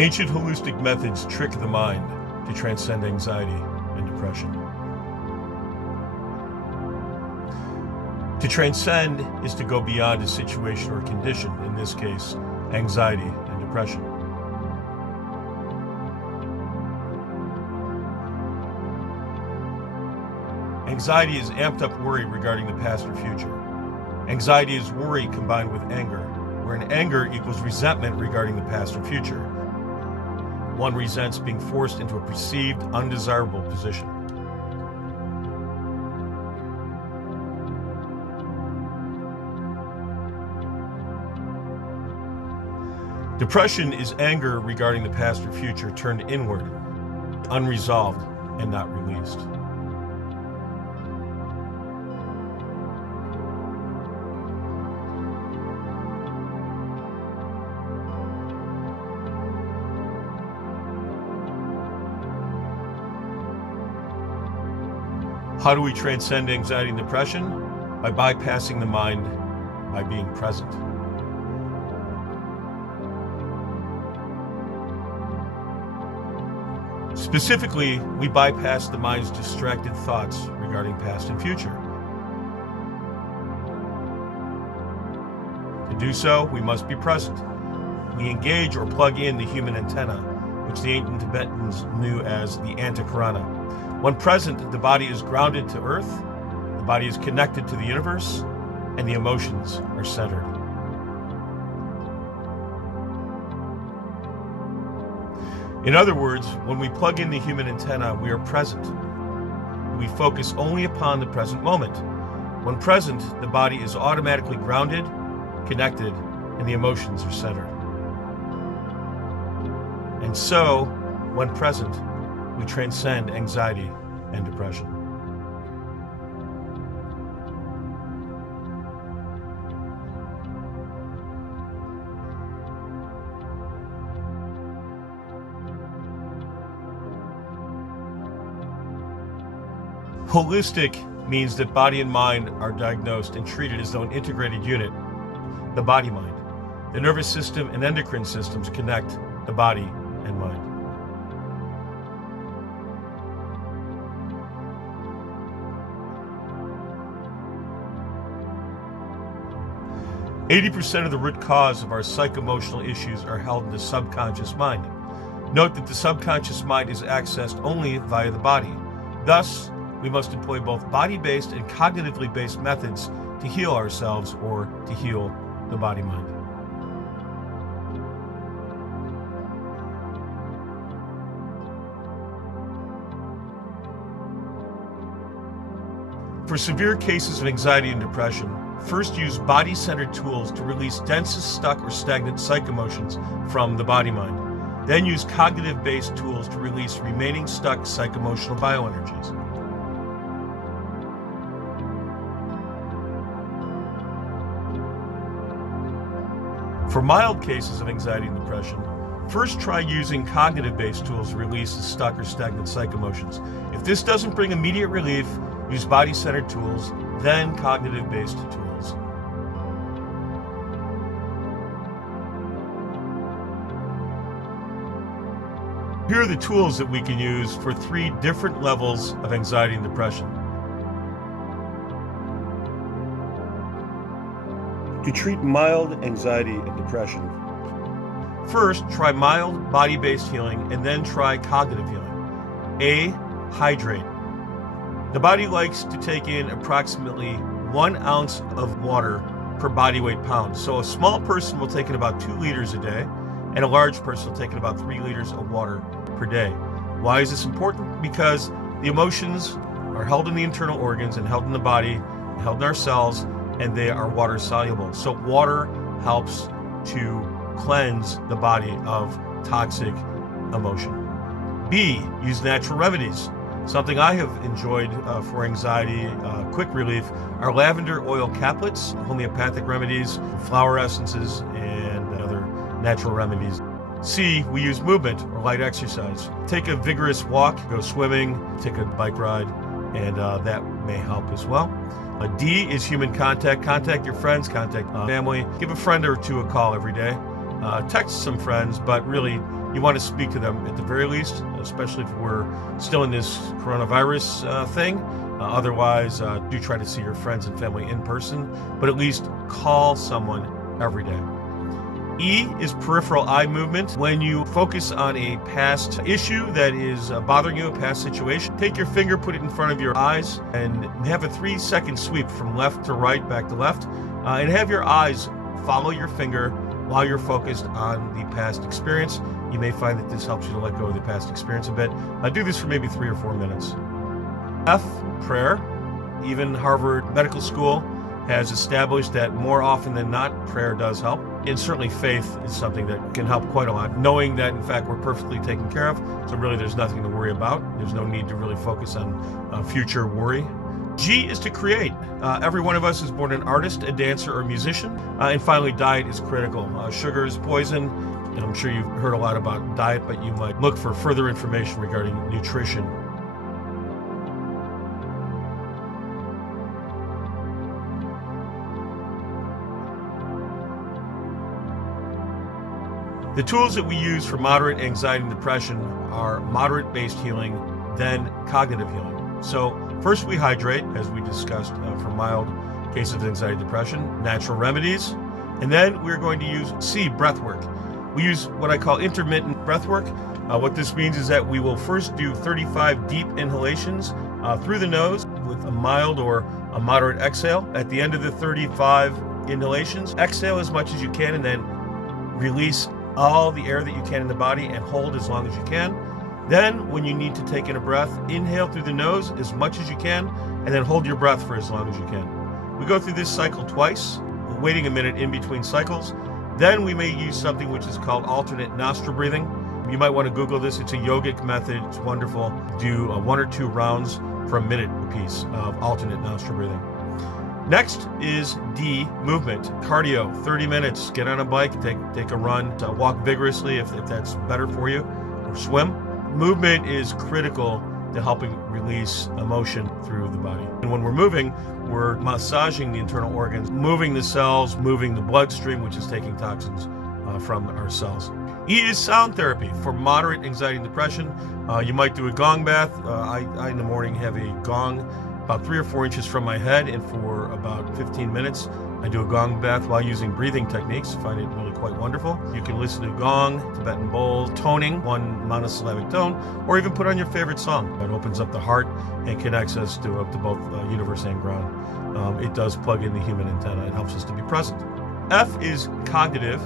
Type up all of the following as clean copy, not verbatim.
Ancient holistic methods trick the mind to transcend anxiety and depression. To transcend is to go beyond a situation or condition, in this case, anxiety and depression. Anxiety is amped up worry regarding the past or future. Anxiety is worry combined with anger, wherein anger equals resentment regarding the past or future. One resents being forced into a perceived undesirable position. Depression is anger regarding the past or future turned inward, unresolved and not released. How do we transcend anxiety and depression? By bypassing the mind, by being present. Specifically, we bypass the mind's distracted thoughts regarding past and future. To do so, we must be present. We engage or plug in the human antenna, which the ancient Tibetans knew as the antakarana. When present, the body is grounded to earth, the body is connected to the universe, and the emotions are centered. In other words, when we plug in the human antenna, we are present. We focus only upon the present moment. When present, the body is automatically grounded, connected, and the emotions are centered. And so, when present, we transcend anxiety and depression. Holistic means that body and mind are diagnosed and treated as though an integrated unit, the body-mind. The nervous system and endocrine systems connect the body and mind. %80 of the root cause of our psycho-emotional issues are held in the subconscious mind. Note that the subconscious mind is accessed only via the body. Thus, we must employ both body-based and cognitively based methods to heal ourselves or to heal the body-mind. For severe cases of anxiety and depression, first use body-centered tools to release densest, stuck, or stagnant psychoemotions from the body-mind. Then use cognitive-based tools to release remaining stuck psychoemotional bioenergies. For mild cases of anxiety and depression, first try using cognitive-based tools to release the stuck or stagnant psychoemotions. If this doesn't bring immediate relief, use body-centered tools, then cognitive-based tools. Here are the tools that we can use for 3 different levels of anxiety and depression. To treat mild anxiety and depression, first try mild body-based healing and then try cognitive healing. A. Hydrate. The body likes to take in approximately 1 ounce of water per body weight pound. So a small person will take in about 2 liters a day, and a large person will take in about 3 liters of water per day. Why is this important? Because the emotions are held in the internal organs and held in the body, held in our cells, and they are water soluble. So water helps to cleanse the body of toxic emotion. B. Use natural remedies. Something I have enjoyed for anxiety, quick relief, are lavender oil caplets, homeopathic remedies, flower essences, and other natural remedies. C. We use movement or light exercise. Take a vigorous walk, go swimming, take a bike ride, and that may help as well. D is human contact. Contact your friends, contact family. Give a friend or two a call every day. text some friends, but really you want to speak to them at the very least, especially if we're still in this coronavirus thing. Otherwise, do try to see your friends and family in person, but at least call someone every day. E is peripheral eye movement. When you focus on a past issue that is bothering you, a past situation, take your finger, put it in front of your eyes, and have a 3-second sweep from left to right, back to left, and have your eyes follow your finger while you're focused on the past experience. You may find that this helps you to let go of the past experience a bit. Do this for maybe 3 or 4 minutes. F, prayer. Even Harvard Medical School has established that more often than not, prayer does help. And certainly faith is something that can help quite a lot, knowing that in fact we're perfectly taken care of, so really there's nothing to worry about. There's no need to really focus on future worry. G is to create. Every one of us is born an artist, a dancer, or a musician. And finally, diet is critical. Sugar is poison, and I'm sure you've heard a lot about diet, but you might look for further information regarding nutrition. The tools that we use for moderate anxiety and depression are moderate-based healing, then cognitive healing. So first we hydrate, as we discussed for mild cases of anxiety and depression, natural remedies, and then we're going to use C, breath work. We use what I call intermittent breath work. What this means is that we will first do 35 deep inhalations through the nose with a mild or a moderate exhale. At the end of the 35 inhalations, exhale as much as you can and then release all the air that you can in the body and hold as long as you can. Then when you need to take in a breath, inhale through the nose as much as you can and then hold your breath for as long as you can. We go through this cycle twice, waiting a minute in between cycles. Then we may use something which is called alternate nostril breathing. You might want to Google this. It's a yogic method. It's wonderful. Do 1 or 2 rounds for a minute apiece of alternate nostril breathing. Next is D, movement, cardio, 30 minutes. Get on a bike, take a run, walk vigorously if that's better for you, or swim. Movement is critical to helping release emotion through the body. And when we're moving, we're massaging the internal organs, moving the cells, moving the bloodstream, which is taking toxins from our cells. E is sound therapy for moderate anxiety and depression. You might do a gong bath. I in the morning have a gong about 3 or 4 inches from my head, and for about 15 minutes I do a gong bath while using breathing techniques. I find it really quite wonderful. You can listen to gong, Tibetan bowl, toning, one monosyllabic tone, or even put on your favorite song. It opens up the heart and connects us to both universe and ground. It does plug in the human antenna. It helps us to be present. F is cognitive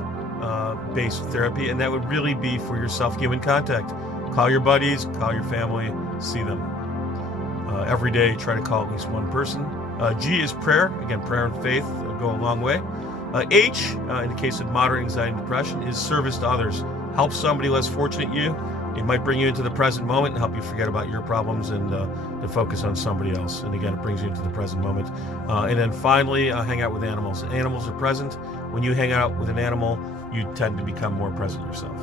based therapy, and that would really be for your self-human contact. Call your buddies, call your family, see them. Every day, try to call at least one person. G is prayer. Again, prayer and faith go a long way. H, in the case of moderate anxiety and depression, is service to others. Help somebody less fortunate than you. It might bring you into the present moment and help you forget about your problems and to focus on somebody else. And again, it brings you into the present moment. And then finally, hang out with animals. Animals are present. When you hang out with an animal, you tend to become more present yourself.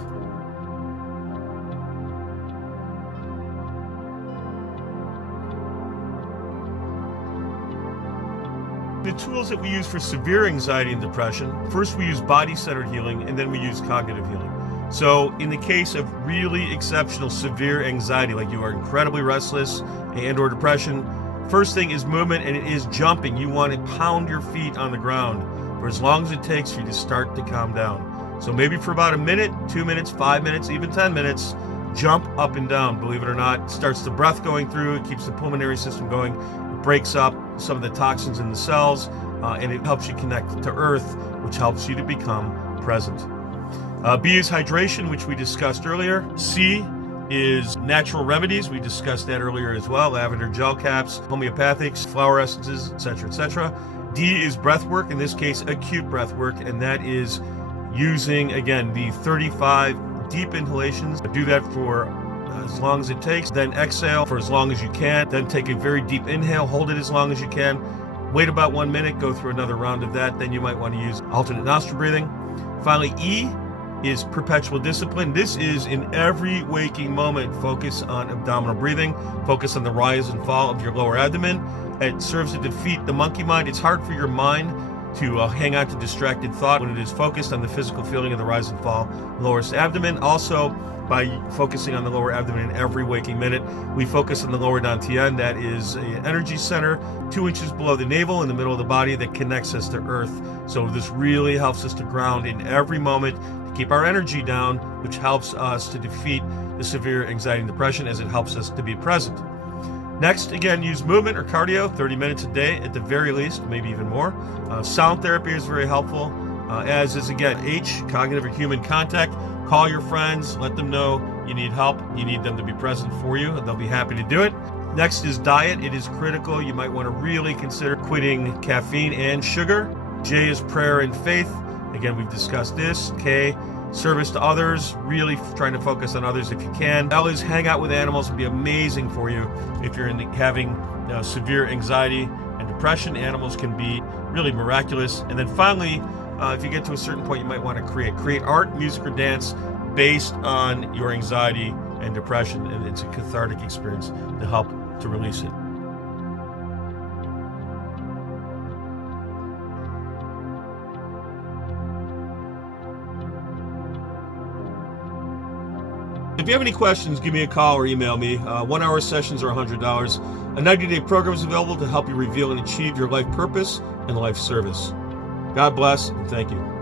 The tools that we use for severe anxiety and depression, first we use body-centered healing, and then we use cognitive healing. So in the case of really exceptional severe anxiety, like you are incredibly restless and or depression, first thing is movement, and it is jumping. You want to pound your feet on the ground for as long as it takes for you to start to calm down. So maybe for about a minute, 2 minutes, 5 minutes, even 10 minutes, jump up and down. Believe it or not, it starts the breath going through, it keeps the pulmonary system going, it breaks up some of the toxins in the cells, and it helps you connect to earth, which helps you to become present. B is hydration, which we discussed earlier. C is natural remedies. We discussed that earlier as well. Lavender gel caps, homeopathics, flower essences, etc., etc. D is breath work, in this case, acute breath work, and that is using, again, the 35 deep inhalations. Do that for as long as it takes, then exhale for as long as you can, then take a very deep inhale, hold it as long as you can, wait about 1 minute, go through another round of that, then you might want to use alternate nostril breathing. Finally, E is perpetual discipline. This is in every waking moment. Focus on abdominal breathing, focus on the rise and fall of your lower abdomen. It serves to defeat the monkey mind. It's hard for your mind to hang on to distracted thought when it is focused on the physical feeling of the rise and fall, lowest abdomen. Also, by focusing on the lower abdomen in every waking minute, we focus on the lower dantian. That is an energy center 2 inches below the navel in the middle of the body that connects us to earth. So this really helps us to ground in every moment, to keep our energy down, which helps us to defeat the severe anxiety and depression as it helps us to be present. Next, again, use movement or cardio, 30 minutes a day at the very least, maybe even more. Sound therapy is very helpful, as is, again, H, cognitive or human contact. Call your friends, let them know you need help, you need them to be present for you, and they'll be happy to do it. Next is diet. It is critical. You might want to really consider quitting caffeine and sugar. J is prayer and faith. Again, we've discussed this. K, service to others, really trying to focus on others if you can. L is hang out with animals. It'll be amazing for you if you're having severe anxiety and depression. Animals can be really miraculous. And then finally, if you get to a certain point, you might want to create art, music, or dance based on your anxiety and depression, and it's a cathartic experience to help to release it. If you have any questions, give me a call or email me. 1 hour sessions are $100. A 90-day program is available to help you reveal and achieve your life purpose and life service. God bless, and thank you.